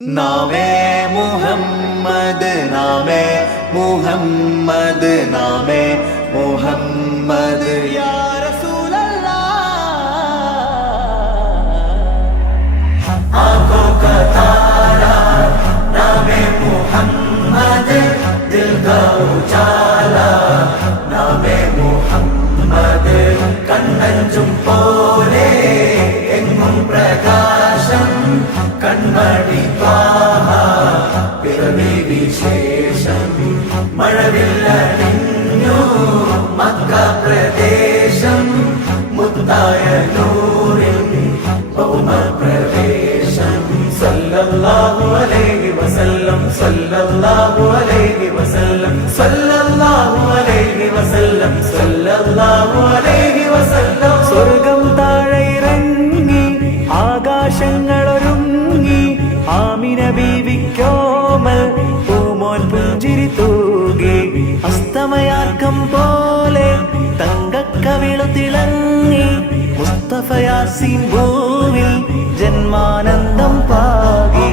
नामे मुहम्मद नामे मुहम्मद नामे मुहम्मद या रसूल अल्लाह। आंखों का तारा नामे मुहम्मद, दिल का उजाला नामे मुहम्मद, कन्नंजुम पोले एंगुम प्रकाशम कण्मणि त्वाहा पिरवि विशेषम मഴവില്ലണിഞ്ഞു മക്ക പ്രദേശം മുത്തായ നൂറിൻ ഭൗമ പ്രവേശം സല്ലല്ലാഹു അലൈഹി വസല്ലം സല്ലല്ലാഹു അലൈഹി വസല്ലം സല്ലല്ലാഹു അലൈഹി വസല്ലം സല്ലല്ലാഹു അലൈഹി വസല്ലം സ്വർഗ്ഗം താഴെ ഇറങ്ങി ആകാശങ്ങളൊരുങ്ങി ആമിന ബീവിക്കോമൽ പൂമോൻ പുഞ്ചിരി തൂകി അസ്തമയാർക്കം പോലെ തങ്കക്കവിളു തിളങ്ങി മുസ്തഫ യാസീൻ ഭൂവിൽ ജന്മാനന്ദം പാകി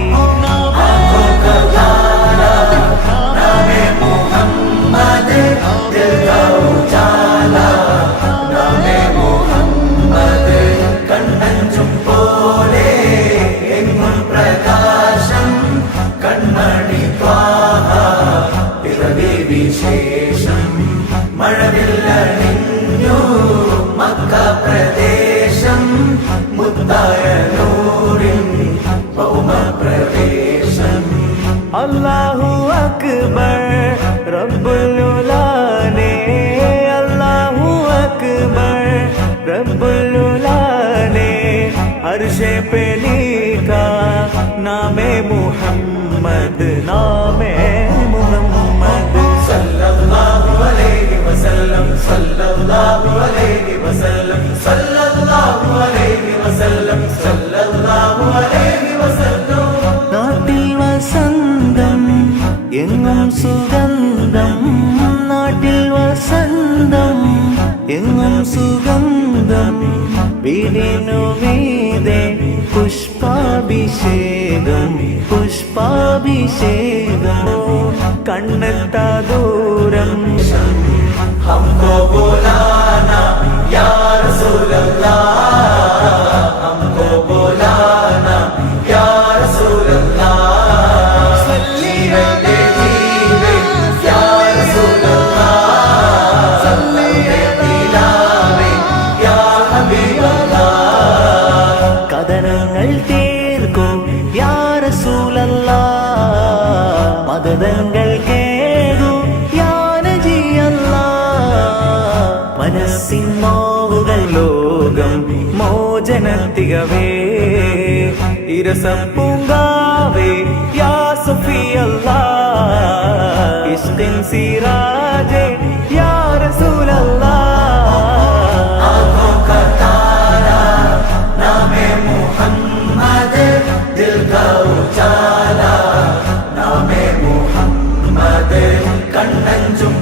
വിശേഷം മഴവില്ലണിഞ്ഞു മക്ക പ്രദേശം മുത്തായ നൂറിൻ ഭൗമ പ്രവേശം അല്ലാഹു അക്ബർ റബ്ബുൽ ഉലാനെ അല്ലാഹു അക്ബർ റബ്ബുൽ ഉലാനെ അർശേ पे लिखा नामे मुहम्मद नामे मुहम्मद सल्लल्लाहु अलैहि वसल्लम सल्लल्लाहु अलैहि वसल्लम सल्लल्लाहु अलैहि वसल्लम सल्लल्लाहु अलैहि वसल्लम നാട്ടിൽ വസന്തം എങ്ങും സുഗന്ധം നാട്ടിൽ വസന്തം എങ്ങും സുഗന്ധം വീടിനു മീതെ പുഷ്പാഭിഷേകം പുഷ്പാഭിഷേകം കണ്ണെത്താ ദൂരം ഹംകോ ബോലാനാ യാ റസൂലല്ലാഹ് ഹംകോ ബോലാനാ യാ റസൂലല്ലാഹ് ജീവന്റെ ജീവൻ യാ റസൂലല്ലാഹ് സല്ലല്ലാഹു അലൈഹി യാ ഹബീബല്ലാഹ് കഥനങ്ങൾ തീർക്കും യാ റസൂലല്ലാഹ് മദദങ്ങൾ കേകൂ യാ നബി അല്ലാഹ് മനസ്സിൻ നോവുകൾ ലോകം മോചനത്തികവേ ഇരസപ്പൂങ്കാവേ യാ സഫി അല്ലാഹ് ഇഷ്കിൻ സിറാജേ യാ റസൂലല്ലാഹ് ആँखों का तारा नामे मुहम्मद, दिल का उजाला नामे मुहम्मद, कन्नंजुम